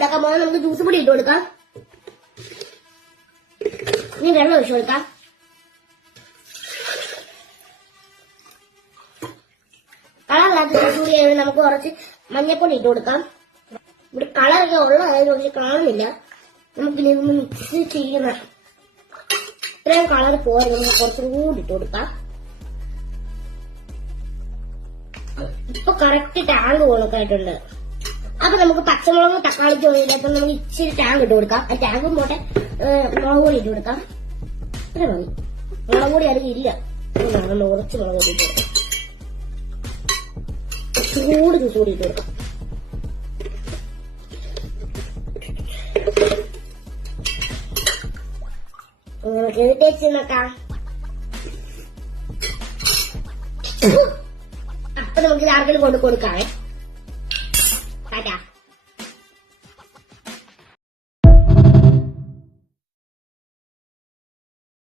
ഉണ്ടാക്കാൻ പോകാൻ നമുക്ക് ജ്യൂസ് പൊടി ഇട്ട് കൊടുക്കാം. ഇനി വെള്ളം ഒഴിച്ചു കൊടുക്കാം. കളറില്ലാത്ത ജ്യൂസ് പൊടി ആയതുകൊണ്ട് നമുക്ക് കുറച്ച് മഞ്ഞപ്പൊടി ഇട്ട് കൊടുക്കാം. ഇവിടെ കളറൊക്കെ ഉള്ളതായത് പക്ഷെ കാണുന്നില്ല. നമുക്കിനി ഇതൊന്ന് മിക്സ് ചെയ്യണം. ഇത്രയും കളർ പോരെ, നമുക്ക് കുറച്ചും കൂടി ഇട്ട് കൊടുക്കാം. ഇപ്പൊ കറക്റ്റ് ടാങ്ക് കണക്കായിട്ടുണ്ട്. അപ്പൊ നമുക്ക് പച്ചമുളകും തക്കാളിക്കും ഒന്നുമില്ല. അപ്പൊ നമുക്ക് ഇച്ചിരി ടാങ്ക് ഇട്ട് കൊടുക്കാം. ആ ടാങ്കും പോട്ടെ മുളക് പൊടി ഇട്ട് കൊടുക്കാം. ഇത്ര മതി. മുളക് പൊടി അത് ഇല്ല, നമ്മൾ കുറച്ച് മുളക് പൊടി ഇട്ട് കൊടുക്കാം. ചൂട് ജ്യൂസ് കൂടി ഇട്ട് കൊടുക്കാം. ടേസ്റ്റ് നോക്കാം. അപ്പൊ നമുക്ക് ആർക്കെങ്കിലും കൊണ്ട് കൊടുക്കാവേ. ടാറ്റാ.